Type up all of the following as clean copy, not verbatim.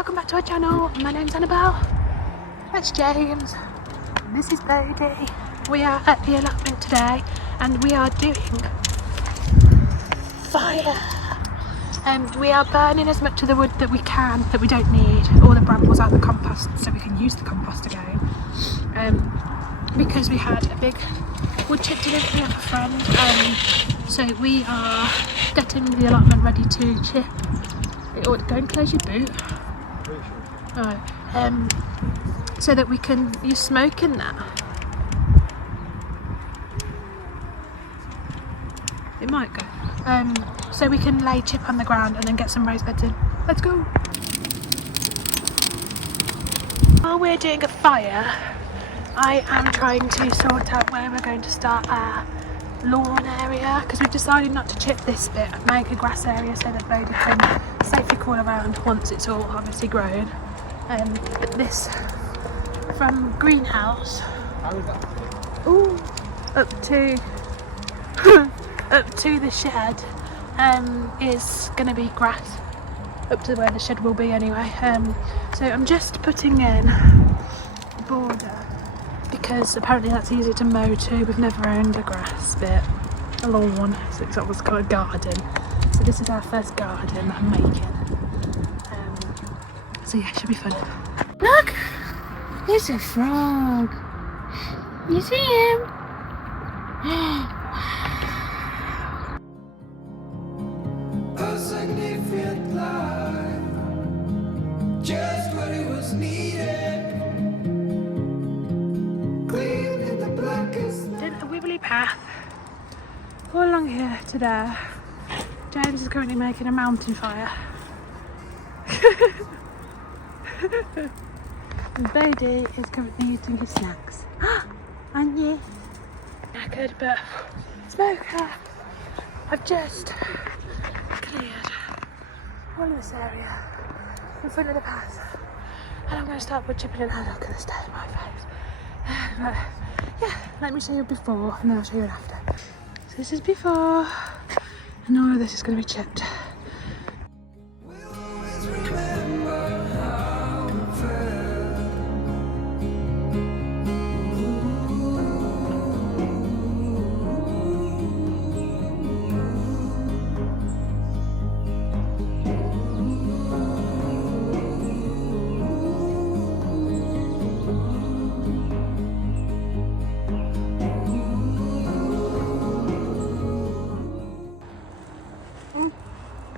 welcome back to our channel. My name's Annabelle. That's James. And this is Bodie. We are at the allotment today and we are doing fire. We are burning as much of the wood that we can that we don't need, all the brambles out of the compost so we can use the compost again. Because we had a big wood chip delivery of a friend, so we are getting the allotment ready to chip. Go and close your boot. Alright, so that we can use smoke in that. It might go. So we can lay chip on the ground and then get some raised beds in. Let's go. While we're doing a fire, I am trying to sort out where we're going to start our lawn area, because we've decided not to chip this bit and make a grass area so that Bodhi can safely crawl around once it's all obviously grown. But this from greenhouse up to up to the shed is going to be grass, up to where the shed will be anyway. So I'm just putting in the border because apparently that's easier to mow too. We've never owned a grass bit, a lawn, so it's almost got a garden. So this is our first garden that I'm making. So yeah, it should be fun. Look! There's a frog. You see him? A significant life, just what it was needed. Clean in the blackest night. Did a wibbly path all along here to there. James is currently making a mountain fire. And Bodhi is currently eating his snacks. Aren't you? Knackered, but smoker. I've just cleared all of this area in front of the path, and I'm going to start wood chipping, and I'm not going to stay in my face. But yeah, let me show you before and then I'll show you after. So this is before, and all of this is going to be chipped. We'll always remember how it felt.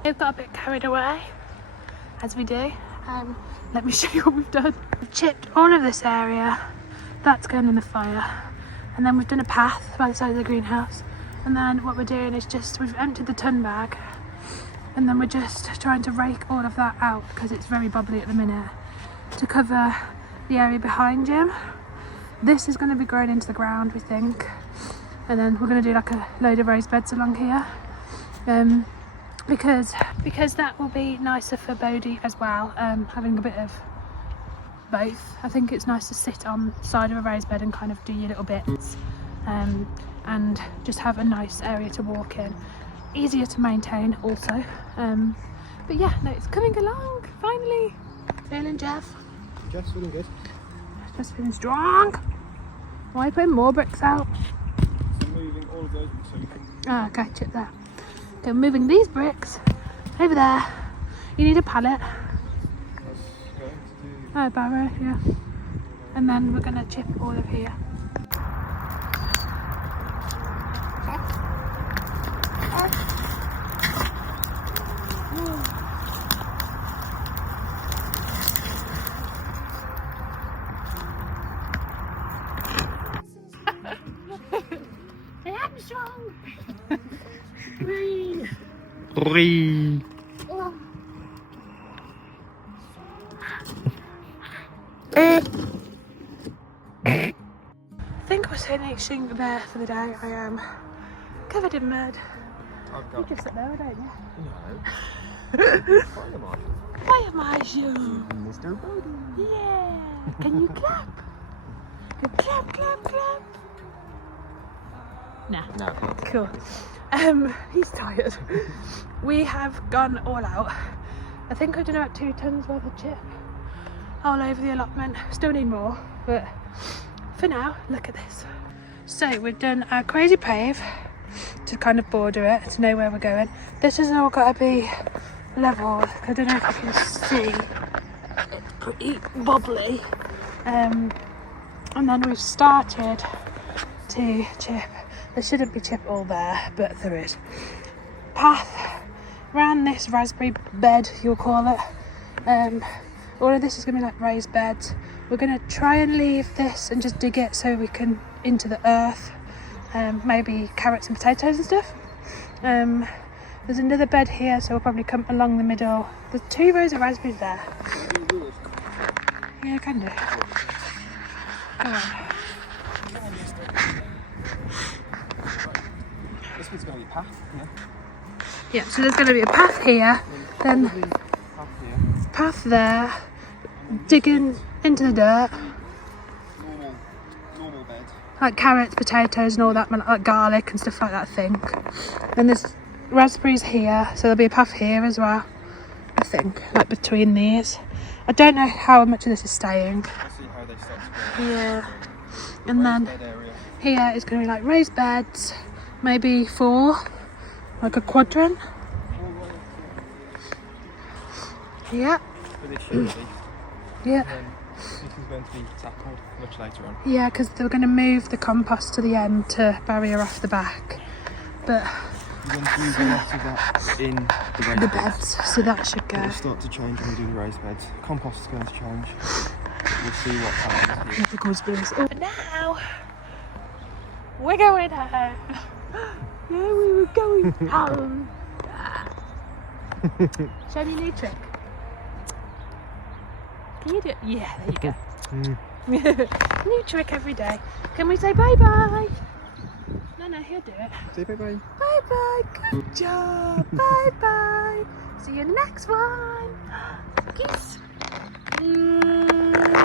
We've got a bit carried away, as we do. Let me show you what we've done. We've chipped all of this area, that's going in the fire, and then we've done a path by the side of the greenhouse, and then what we're doing is just, we've emptied the ton bag, and then we're just trying to rake all of that out because it's very bubbly at the minute, to cover the area behind Jim. This is going to be grown into the ground, we think, and then we're going to do like a load of raised beds along here. Because that will be nicer for Bodhi as well, having a bit of both. I think it's nice to sit on the side of a raised bed and kind of do your little bits, and just have a nice area to walk in. Easier to maintain also. But yeah, no, it's coming along, finally. Feeling Jeff? Jeff's feeling good. Jeff's feeling strong. Why are you putting more bricks out? So moving all of those so we can... Ah, okay, chip there. Okay, we're moving these bricks over there. You need a pallet. Oh, barrow, yeah. And then we're going to chip all of here. I am strong. Breathe. Breathe. I think we're finishing there for the day. I am covered in mud. You just sit there, don't you? No. Fire marshal. Fire marshal. Mr. Bodhi. Yeah. Can you clap? Clap, clap, clap. Nah. No. Cool. He's tired. We have gone all out I think I've done about 2 tons worth of chip all over the allotment. Still need more, but for now, look at this. So we've done our crazy pave to kind of border it, to know where we're going. This has all got to be level. I don't know if you can see. It's pretty bubbly. And then we've started to chip. There shouldn't be chip all there, but there is. Path around this raspberry bed, you'll call it. All of this is going to be like raised beds. We're going to try and leave this and just dig it so we can into the earth. Maybe carrots and potatoes and stuff. There's another bed here, so we'll probably come along the middle. There's 2 rows of raspberries there. Yeah, I can do. Come on. This one's going to be path, yeah? Yeah, so there's going to be a path here, then Path here. path there, digging into the dirt, Normal bed. like carrots, potatoes and all that, like garlic and stuff like that, I think. Then there's raspberries here, so there'll be a path here as well, I think, like between these. I don't know how much of this is staying. Let's see how they start to grow. Yeah. And then Bed area. here is going to be like raised beds, maybe 4, like a quadrant. Yeah, For this year, at least. yeah. And then this is going to be tackled much later on. Yeah, because they were going to move the compost to the end to barrier off the back. But We're going to use a lot of that in the raised the beds. beds, so that should go. It'll start to change when we do the raised beds. Compost is going to change. We'll see what happens here. The gooseberries. Oh. But now we're going home. Yeah, we were going home. Show me a new trick. Can you do it? Yeah, there you go. New trick every day. Can we say bye bye? No, he'll do it. Say bye bye. Bye bye. Good job. Bye bye. See you in the next one. Kiss. Mwah.